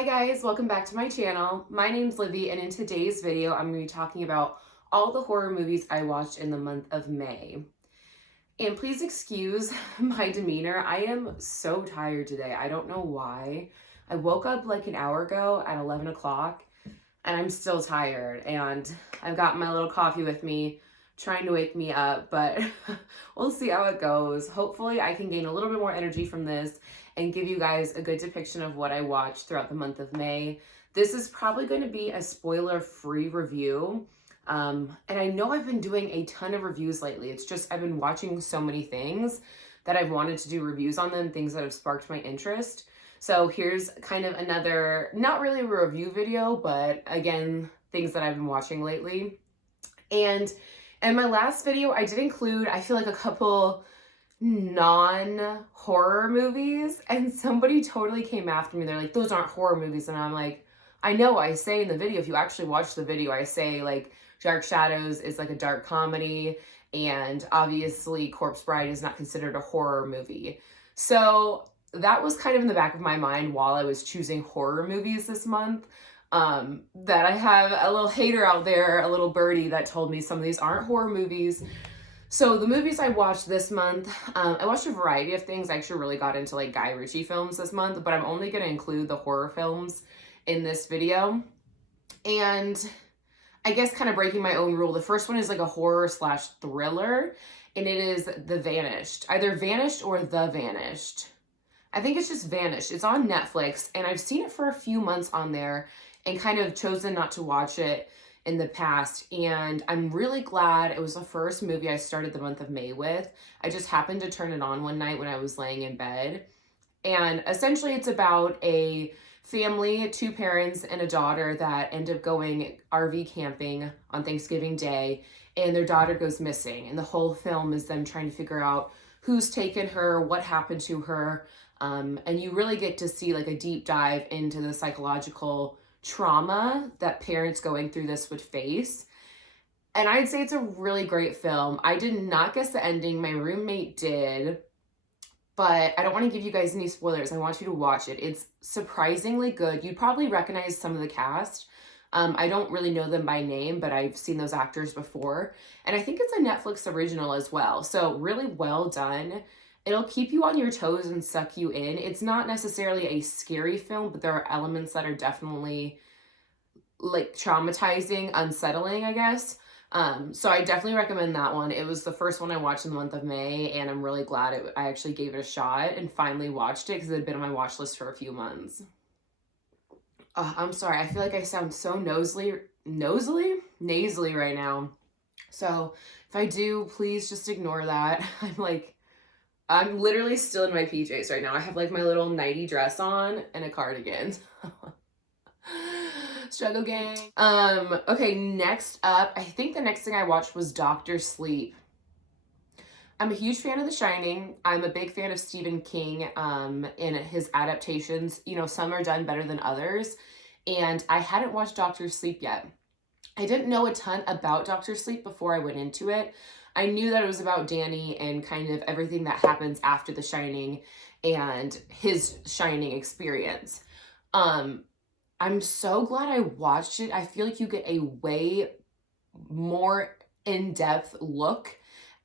Hi guys, welcome back to my channel. My name's Livy, and in today's video I'm going to be talking about all the horror movies I watched in the month of May. And please excuse my demeanor. I am so tired today. I don't know why. I woke up like an hour ago at 11 o'clock and I'm still tired, and I've got my little coffee with me trying to wake me up, but we'll see how it goes. Hopefully I can gain a little bit more energy from this and give you guys a good depiction of what I watched throughout the month of May. This is probably going to be a spoiler-free review. And I know I've been doing a ton of reviews lately. It's just I've been watching so many things that I've wanted to do reviews on them, things that have sparked my interest. So here's kind of another, not really a review video, but again, things that I've been watching lately. And in my last video, I did include, I feel like, a couple non-horror movies, and somebody totally came after me. They're like, those aren't horror movies. And I'm like, I know, I say in the video, if you actually watch the video, I say like Dark Shadows is like a dark comedy, and obviously Corpse Bride is not considered a horror movie. So that was kind of in the back of my mind while I was choosing horror movies this month. That I have a little hater out there, a little birdie that told me some of these aren't horror movies. So the movies I watched this month, I watched a variety of things. I actually really got into like Guy Ritchie films this month, but I'm only going to include the horror films in this video. And I guess kind of breaking my own rule, the first one is like a horror slash thriller, and it is The Vanished. Either Vanished or The Vanished. I think it's just Vanished. It's on Netflix, and I've seen it for a few months on there and kind of chosen not to watch it in the past, and I'm really glad. It was the first movie I started the month of May with. I just happened to turn it on one night when I was laying in bed, and essentially it's about a family, two parents and a daughter, that end up going RV camping on Thanksgiving Day, and their daughter goes missing, and the whole film is them trying to figure out who's taken her, what happened to her, and you really get to see like a deep dive into the psychological trauma that parents going through this would face. And I'd say it's a really great film. I did not guess the ending. My roommate did, but I don't want to give you guys any spoilers. I want you to watch it. It's surprisingly good. You'd probably recognize some of the cast. I don't really know them by name, but I've seen those actors before. And I think it's a Netflix original as well. So really well done. It'll keep you on your toes and suck you in. It's not necessarily a scary film, but there are elements that are definitely like traumatizing, unsettling, I guess. So I definitely recommend that one. It was the first one I watched in the month of May, and I'm really glad I actually gave it a shot and finally watched it because it had been on my watch list for a few months. I'm sorry. I feel like I sound so nasally right now. So if I do, please just ignore that. I'm literally still in my PJs right now. I have like my little nighty dress on and a cardigan. Struggle gang. Okay, next up, I think the next thing I watched was Dr. Sleep. I'm a huge fan of The Shining. I'm a big fan of Stephen King in his adaptations. You know, some are done better than others. And I hadn't watched Dr. Sleep yet. I didn't know a ton about Dr. Sleep before I went into it. I knew that it was about Danny and kind of everything that happens after The Shining and his Shining experience. I'm so glad I watched it. I feel like you get a way more in-depth look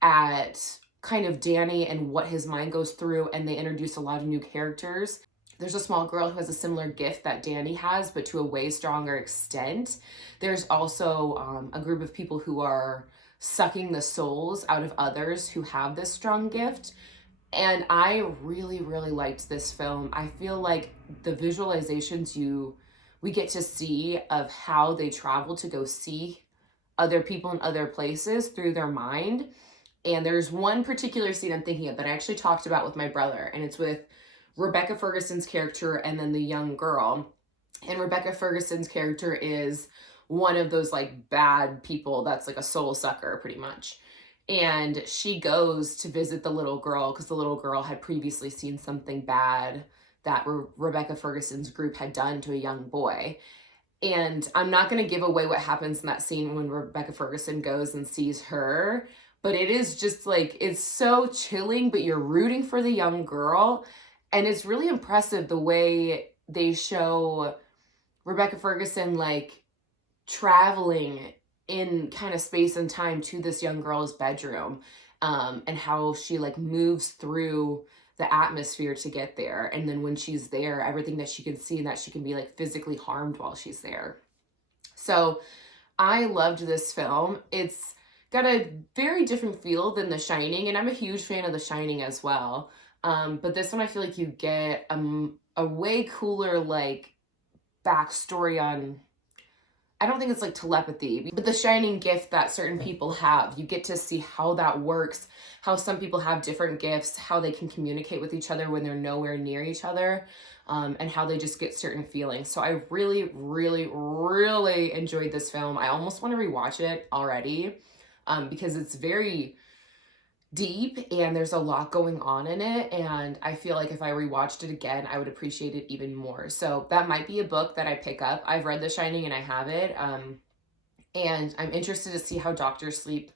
at kind of Danny and what his mind goes through, and they introduce a lot of new characters. There's a small girl who has a similar gift that Danny has, but to a way stronger extent. There's also a group of people who are sucking the souls out of others who have this strong gift. And I really, really liked this film. I feel like the visualizations we get to see of how they travel to go see other people in other places through their mind. And there's one particular scene I'm thinking of that I actually talked about with my brother, and it's with Rebecca Ferguson's character and then the young girl. And Rebecca Ferguson's character is one of those like bad people that's like a soul sucker pretty much. And she goes to visit the little girl because the little girl had previously seen something bad that Rebecca Ferguson's group had done to a young boy. And I'm not going to give away what happens in that scene when Rebecca Ferguson goes and sees her, but it is just like, it's so chilling, but you're rooting for the young girl. And it's really impressive the way they show Rebecca Ferguson like traveling in kind of space and time to this young girl's bedroom, and how she like moves through the atmosphere to get there. And then when she's there, everything that she can see and that she can be like physically harmed while she's there. So I loved this film. It's got a very different feel than The Shining, and I'm a huge fan of The Shining as well. But this one, I feel like you get a way cooler like backstory on. I don't think it's like telepathy, but the shining gift that certain people have. You get to see how that works, how some people have different gifts, how they can communicate with each other when they're nowhere near each other, and how they just get certain feelings. So I really, really, really enjoyed this film. I almost want to rewatch it already, because it's very deep and there's a lot going on in it, and I feel like if I rewatched it again I would appreciate it even more. So that might be a book that I pick up. I've read The Shining and I have it, and I'm interested to see how Doctor Sleep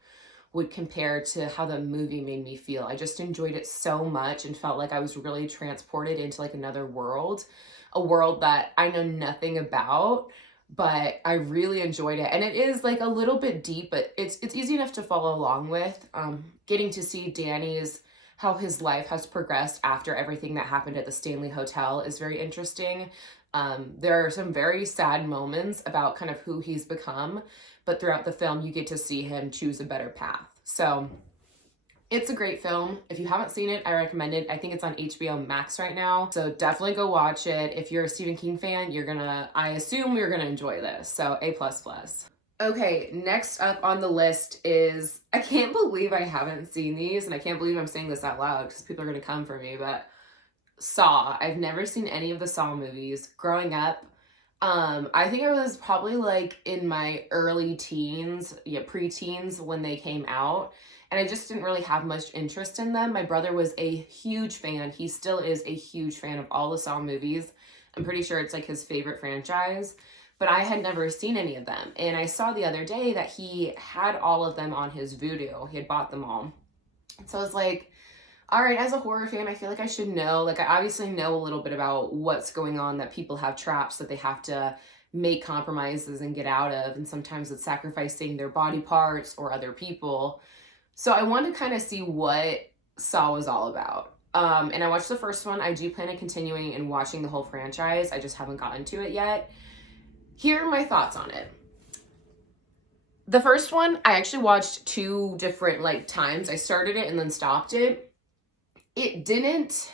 would compare to how the movie made me feel. I just enjoyed it so much and felt like I was really transported into like another world, a world that I know nothing about, but I really enjoyed it. And it is like a little bit deep, but it's easy enough to follow along with. Getting to see Danny's, how his life has progressed after everything that happened at the Stanley Hotel is very interesting. There are some very sad moments about kind of who he's become, but throughout the film you get to see him choose a better path. So it's a great film. If you haven't seen it, I recommend it. I think it's on HBO Max right now. So definitely go watch it. If you're a Stephen King fan, I assume you're gonna enjoy this. So A++. Okay, next up on the list is, I can't believe I haven't seen these, and I can't believe I'm saying this out loud because people are gonna come for me, but Saw. I've never seen any of the Saw movies. Growing up, I think I was probably like in my early teens, preteens when they came out. And I just didn't really have much interest in them. My brother was a huge fan. He still is a huge fan of all the Saw movies. I'm pretty sure it's like his favorite franchise. But I had never seen any of them. And I saw the other day that he had all of them on his Vudu. He had bought them all. So I was like, all right, as a horror fan, I feel like I should know. Like, I obviously know a little bit about what's going on, that people have traps that they have to make compromises and get out of. And sometimes it's sacrificing their body parts or other people. So I wanted to kind of see what Saw was all about. And I watched the first one. I do plan on continuing and watching the whole franchise. I just haven't gotten to it yet. Here are my thoughts on it. The first one, I actually watched 2 different like times. I started it and then stopped it. It didn't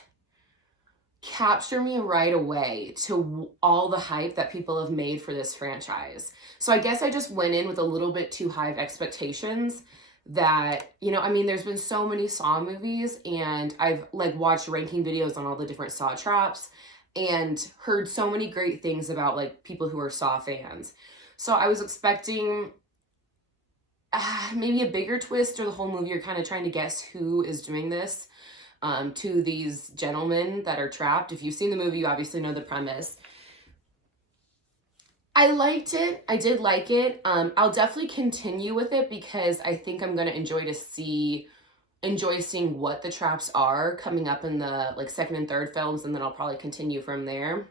capture me right away to all the hype that people have made for this franchise. So I guess I just went in with a little bit too high of expectations. That, I mean, there's been so many Saw movies, and I've like watched ranking videos on all the different Saw traps and heard so many great things about like people who are Saw fans. So I was expecting maybe a bigger twist, or the whole movie you're kind of trying to guess who is doing this to these gentlemen that are trapped. If you've seen the movie, you obviously know the premise. I liked it. I did like it. I'll definitely continue with it because I think I'm going to enjoy seeing what the traps are coming up in the like second and third films, and then I'll probably continue from there.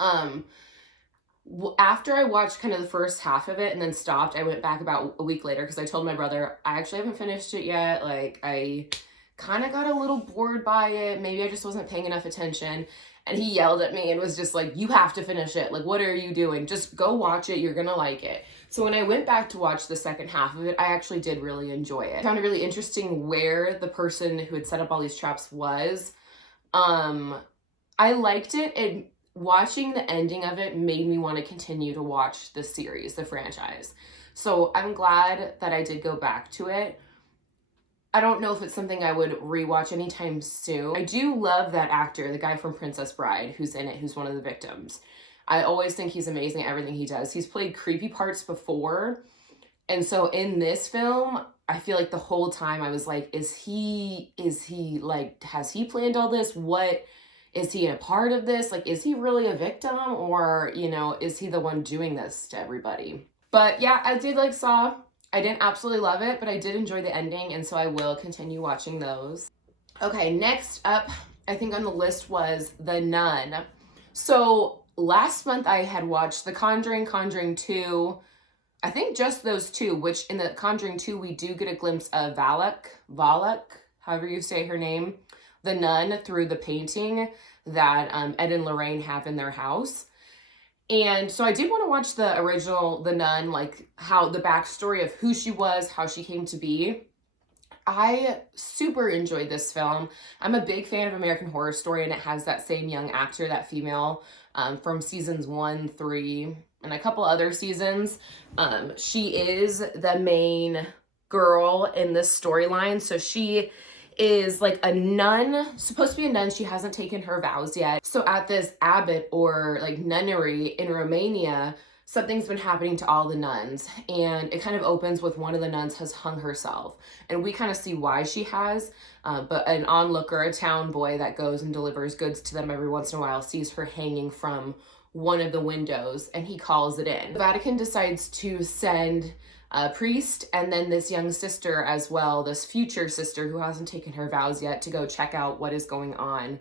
After I watched kind of the first half of it and then stopped, I went back about a week later because I told my brother, I actually haven't finished it yet. Like, I kind of got a little bored by it. Maybe I just wasn't paying enough attention. And he yelled at me and was just like, you have to finish it. Like, what are you doing? Just go watch it. You're going to like it. So when I went back to watch the second half of it, I actually did really enjoy it. I found it really interesting where the person who had set up all these traps was. I liked it. And watching the ending of it made me want to continue to watch the series, the franchise. So I'm glad that I did go back to it. I don't know if it's something I would rewatch anytime soon. I do love that actor, the guy from Princess Bride, who's in it, who's one of the victims. I always think he's amazing at everything he does. He's played creepy parts before. And so in this film, I feel like the whole time I was like, is he like, has he planned all this? What, is he a part of this? Like, is he really a victim? Or, is he the one doing this to everybody? But yeah, I did like Saw. I didn't absolutely love it, but I did enjoy the ending, and so I will continue watching those. Okay, next up, I think on the list was The Nun. So last month I had watched The Conjuring, Conjuring 2, I think just those two, which in The Conjuring 2, we do get a glimpse of Valak, however you say her name, the nun, through the painting that Ed and Lorraine have in their house. And so I did want to watch the original, The Nun, like how the backstory of who she was, how she came to be. I super enjoyed this film. I'm a big fan of American Horror Story, and it has that same young actor, that female, from seasons 1, 3, and a couple other seasons. She is the main girl in this storyline. So she is like a nun, supposed to be a nun. She hasn't taken her vows yet. So at this abbot or like nunnery in Romania, something's been happening to all the nuns, and it kind of opens with one of the nuns has hung herself, and we kind of see why she has, but an onlooker, a town boy that goes and delivers goods to them every once in a while, sees her hanging from one of the windows, and he calls it in. The Vatican decides to send a priest and then this young sister as well, this future sister who hasn't taken her vows yet, to go check out what is going on.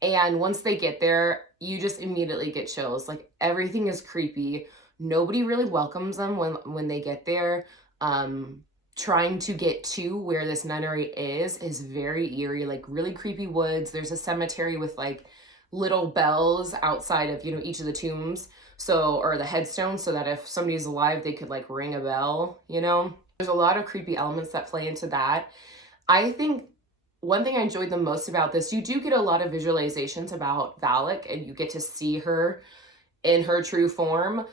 And once they get there, you just immediately get chills. Like, everything is creepy. Nobody really welcomes them when they get there. Trying to get to where this nunnery is very eerie, like really creepy woods. There's a cemetery with like little bells outside of, each of the tombs. So, or the headstones, so that if somebody's alive, they could like ring a bell, There's a lot of creepy elements that play into that. I think one thing I enjoyed the most about this, you do get a lot of visualizations about Valak, and you get to see her in her true form,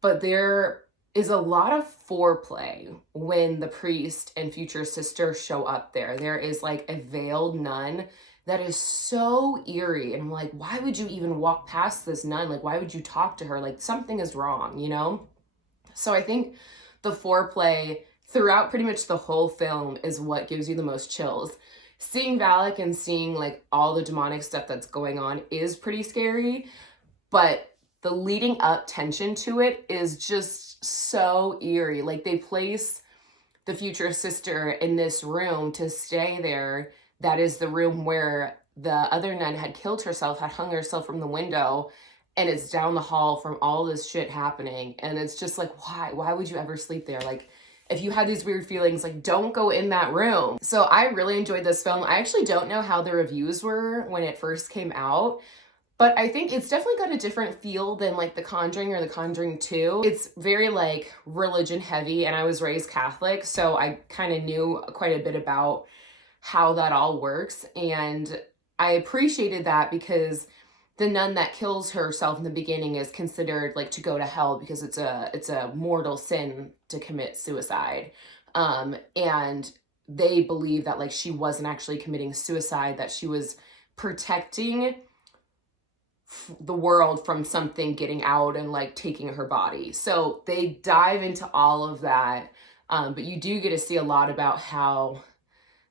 but there is a lot of foreplay when the priest and future sister show up there. There is like a veiled nun that is so eerie, and I'm like, why would you even walk past this nun? Like, why would you talk to her? Like, something is wrong, So I think the foreplay throughout pretty much the whole film is what gives you the most chills. Seeing Valak and seeing like all the demonic stuff that's going on is pretty scary, but the leading up tension to it is just so eerie. Like, they place the future sister in this room to stay there. That is the room where the other nun had killed herself, had hung herself from the window, and it's down the hall from all this shit happening. And it's just like, why would you ever sleep there? Like, if you had these weird feelings, like, don't go in that room. So I really enjoyed this film. I actually don't know how the reviews were when it first came out, but I think it's definitely got a different feel than like The Conjuring or The Conjuring 2. It's very like religion heavy, and I was raised Catholic, so I kind of knew quite a bit about how that all works. And I appreciated that because the nun that kills herself in the beginning is considered like to go to hell because it's a mortal sin to commit suicide. And they believe that like she wasn't actually committing suicide, that she was protecting the world from something getting out and like taking her body. So they dive into all of that. But you do get to see a lot about how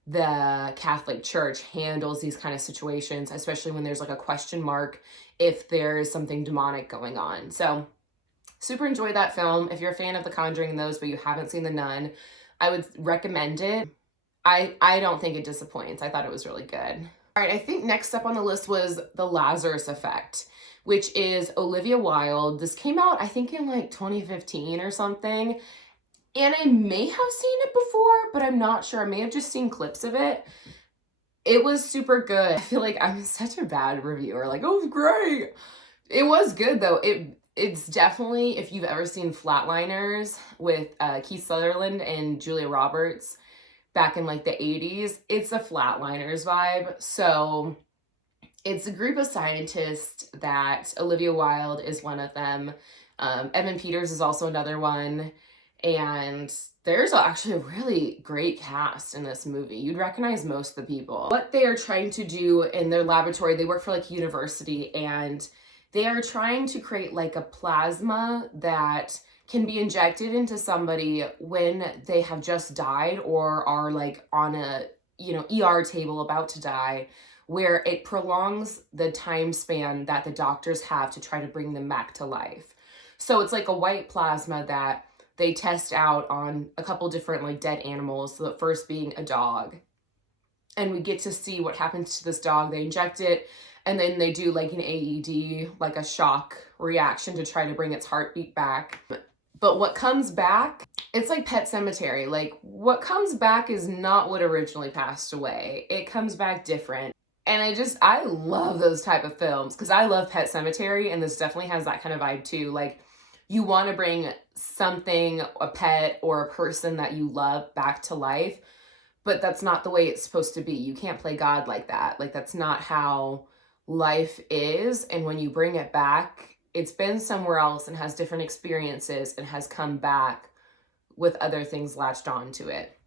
the Catholic Church handles these kind of situations, especially when there's like a question mark if there's something demonic going on. So super enjoyed that film. If you're a fan of The Conjuring and those, but you haven't seen The Nun, I would recommend it. I don't think it disappoints. I thought it was really good. All right, I think next up on the list was The Lazarus Effect, which is Olivia Wilde. This came out, I think, in like 2015 or something. And I may have seen it before, but I'm not sure. I may have just seen clips of it. It was super good. I feel like I'm such a bad reviewer. Like, oh, it was great. It was good, though. It's definitely, if you've ever seen Flatliners with Keith Sutherland and Julia Roberts back in like the 80s, it's a Flatliners vibe. So it's a group of scientists that Olivia Wilde is one of them. Evan Peters is also another one. And there's actually a really great cast in this movie. You'd recognize most of the people. What they are trying to do in their laboratory, they work for like a university, and they are trying to create like a plasma that can be injected into somebody when they have just died or are like on a, ER table about to die, where it prolongs the time span that the doctors have to try to bring them back to life. So it's like a white plasma that they test out on a couple different like dead animals, the first being a dog. And we get to see what happens to this dog. They inject it, and then they do like an AED, like a shock reaction to try to bring its heartbeat back. But what comes back, it's like Pet Sematary. Like, what comes back is not what originally passed away. It comes back different. And I love those type of films because I love Pet Sematary, and this definitely has that kind of vibe too. Like, you want to bring something, a pet or a person that you love back to life, but that's not the way it's supposed to be. You can't play God like that. Like, that's not how life is. And when you bring it back, it's been somewhere else and has different experiences and has come back with other things latched onto it.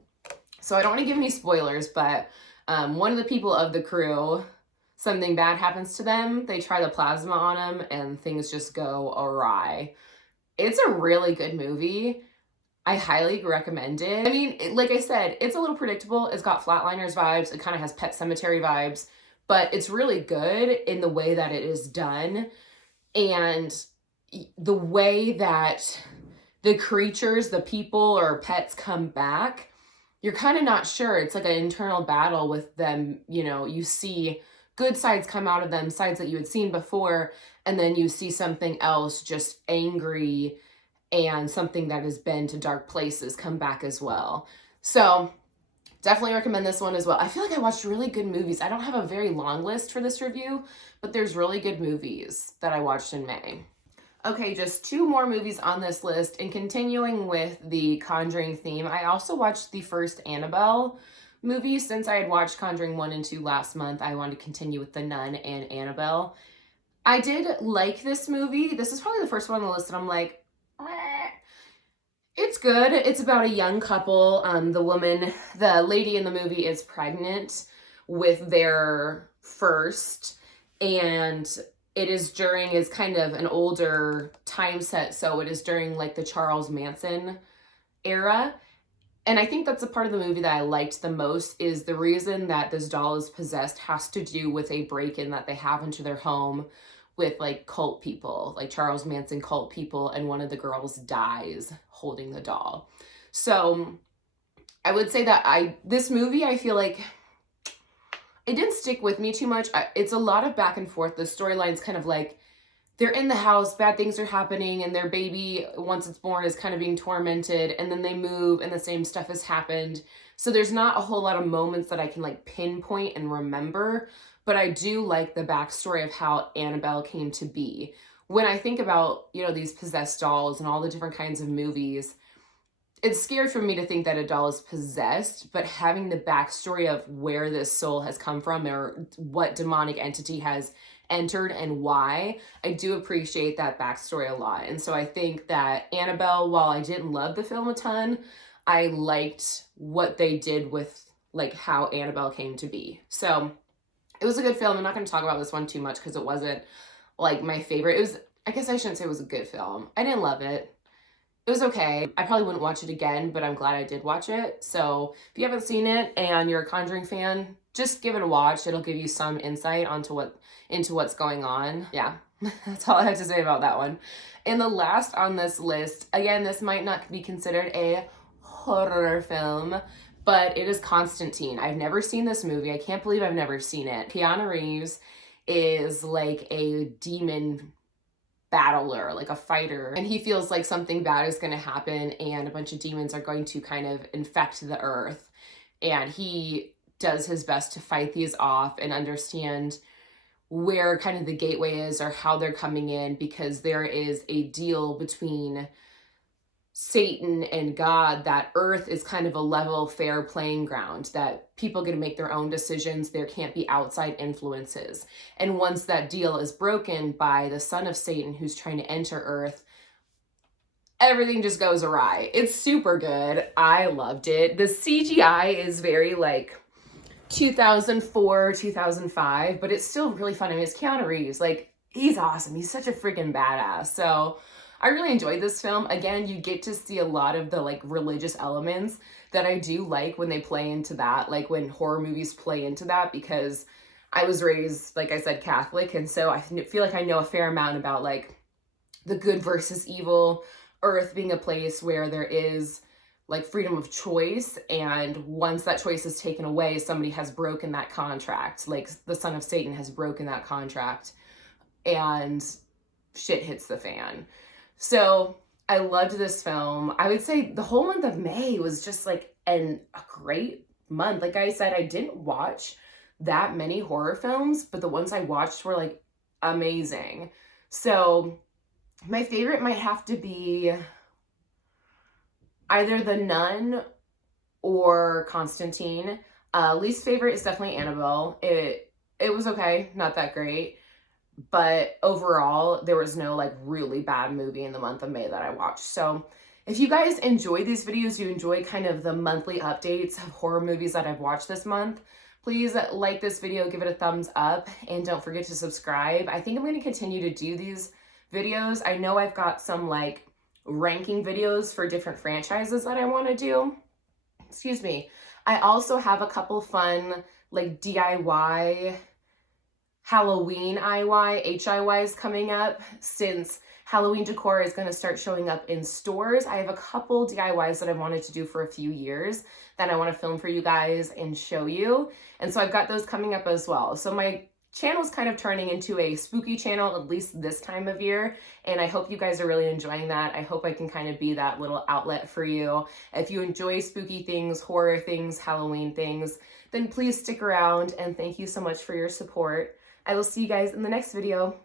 So I don't want to give any spoilers, but one of the people of the crew, something bad happens to them. They try the plasma on them and things just go awry. It's a really good movie. I highly recommend it. I mean, like I said, it's a little predictable. It's got Flatliners vibes. It kind of has Pet Sematary vibes, but it's really good in the way that it is done. And the way that the creatures, the people or pets come back, you're kind of not sure. It's like an internal battle with them. You know, you see good sides come out of them, sides that you had seen before, and then you see something else, just angry and something that has been to dark places come back as well. So definitely recommend this one as well. I feel like I watched really good movies. I don't have a very long list for this review, but there's really good movies that I watched in May. Okay, just 2 more movies on this list, and continuing with the Conjuring theme, I also watched the first Annabelle movie. Since I had watched Conjuring 1 and 2 last month, I wanted to continue with The Nun and Annabelle. I did like this movie. This is probably the first one on the list that I'm like, it's good. It's about a young couple. The lady in the movie is pregnant with their first, and it's kind of an older time set, so it is during like the Charles Manson era. And I think that's the part of the movie that I liked the most, is the reason that this doll is possessed has to do with a break-in that they have into their home with like cult people, like Charles Manson cult people, and one of the girls dies holding the doll. So I would say that this movie, I feel like it didn't stick with me too much. It's a lot of back and forth. The storyline's kind of like, they're in the house, bad things are happening, and their baby, once it's born, is kind of being tormented, and then they move and the same stuff has happened. So there's not a whole lot of moments that I can like pinpoint and remember, but I do like the backstory of how Annabelle came to be. When I think about, you know, these possessed dolls and all the different kinds of movies, it's scary for me to think that a doll is possessed, but having the backstory of where this soul has come from or what demonic entity has entered and why, I do appreciate that backstory a lot. And so I think that Annabelle, while I didn't love the film a ton, I liked what they did with like how Annabelle came to be. So it was a good film. I'm not going to talk about this one too much because it wasn't like my favorite. I guess I shouldn't say it was a good film. I didn't love it. It was okay. I probably wouldn't watch it again, but I'm glad I did watch it. So if you haven't seen it and you're a Conjuring fan, just give it a watch. It'll give you some insight into what's going on. Yeah, that's all I have to say about that one. And the last on this list, again, this might not be considered a horror film, but it is Constantine. I've never seen this movie. I can't believe I've never seen it. Keanu Reeves is like a demon battler, like a fighter, and he feels like something bad is going to happen and a bunch of demons are going to kind of infect the earth, and he does his best to fight these off and understand where kind of the gateway is or how they're coming in, because there is a deal between Satan and God that earth is kind of a level, fair playing ground, that people get to make their own decisions. There can't be outside influences. And once that deal is broken by the son of Satan who's trying to enter earth, everything just goes awry. It's super good. I loved it. The CGI is very like 2004, 2005, but it's still really fun. I mean, it's Keanu Reeves. Like, he's awesome. He's such a freaking badass. So I really enjoyed this film. Again, you get to see a lot of the like religious elements that I do like when they play into that, like when horror movies play into that, because I was raised, like I said, Catholic. And so I feel like I know a fair amount about like the good versus evil, earth being a place where there is like freedom of choice, and once that choice is taken away, somebody has broken that contract, like the son of Satan has broken that contract, and shit hits the fan. So I loved this film. I would say the whole month of May was just like a great month. Like I said, I didn't watch that many horror films, but the ones I watched were like amazing. So my favorite might have to be either The Nun or Constantine. Least favorite is definitely Annabelle. It was okay, not that great, but overall there was no like really bad movie in the month of May that I watched. So if you guys enjoy these videos, you enjoy kind of the monthly updates of horror movies that I've watched this month, please like this video, give it a thumbs up, and don't forget to subscribe. I think I'm going to continue to do these videos. I know I've got some like ranking videos for different franchises that I want to do. Excuse me. I also have a couple fun like DIY Halloween HIYs coming up, since Halloween decor is going to start showing up in stores. I have a couple DIYs that I wanted to do for a few years that I want to film for you guys and show you. And so I've got those coming up as well. So my channel's kind of turning into a spooky channel, at least this time of year. And I hope you guys are really enjoying that. I hope I can kind of be that little outlet for you. If you enjoy spooky things, horror things, Halloween things, then please stick around, and thank you so much for your support. I will see you guys in the next video.